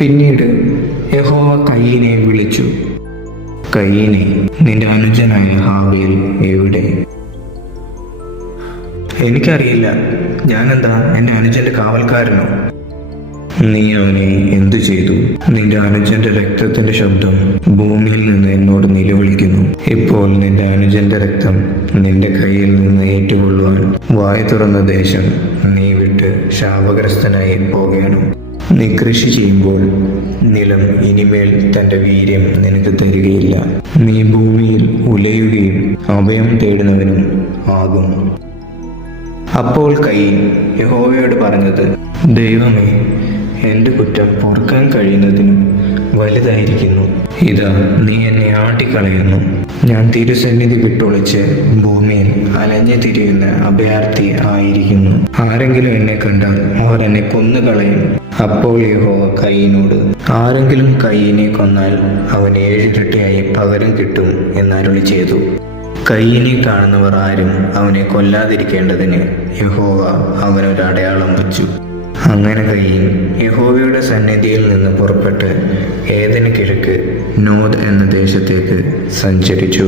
പിന്നീട് യഹോവ കയീനെ വിളിച്ചു. കയീനെ, നിന്റെ അനുജനായ ഹാബീൽ എവിടെ? എനിക്കറിയില്ല, ഞാനെന്താ എൻ്റെ അനുജന്റെ കാവൽക്കാരനോ? നീ അവനെ എന്തു ചെയ്തു? നിന്റെ അനുജന്റെ രക്തത്തിന്റെ ശബ്ദം ഭൂമിയിൽ നിന്ന് എന്നോട് നിലവിളിക്കുന്നു. ഇപ്പോൾ നിന്റെ അനുജന്റെ രക്തം നിന്റെ കയ്യിൽ നിന്ന് ഏറ്റുകൊള്ളുവാൻ വായ തുറന്ന ദേശം നീ വിട്ട് ശാപഗ്രസ്തനായി പോകണം. നീ കൃഷി ചെയ്യുമ്പോൾ നിലം ഇനിമേൽ തന്റെ വീര്യം നിനക്ക് തരികയില്ല. നീ ഭൂമിയിൽ ഉലയുകയും അഭയം തേടുന്നവനും ആകും. അപ്പോൾ കയീൻ യഹോവയോട് പറഞ്ഞത്, ദൈവമേ, എൻ്റെ കുറ്റം പൊറുക്കാൻ കഴിയുന്നതിനും വലുതായിരിക്കുന്നു. ഇതാ, നീ എന്നെ ആട്ടിക്കളയുന്നു. ഞാൻ തിരുസന്നിധി വിട്ടൊളിച്ച് ഭൂമിയിൽ അലഞ്ഞു തിരിയുന്ന അഭയാർത്ഥി ആയിരിക്കുന്നു. ആരെങ്കിലും എന്നെ കണ്ടാൽ അവർ എന്നെ കൊന്നുകളയും. അപ്പോൾ യഹോവ കയീനോട്, ആരെങ്കിലും കയീനെ കൊന്നാൽ അവൻ 7 ഇരട്ടിയായി പകരം കിട്ടും എന്നരുളി ചെയ്തു. കയീനെ കാണുന്നവർ ആരും അവനെ കൊല്ലാതിരിക്കേണ്ടതിന് യഹോവ അവനൊരു അടയാളം വച്ചു. അങ്ങനെ കയീൻ യഹോവയുടെ സന്നിധിയിൽ നിന്ന് പുറപ്പെട്ട് ഏദെന് കിഴക്ക് നോദ് എന്ന ദേശത്തേക്ക് സഞ്ചരിച്ചു.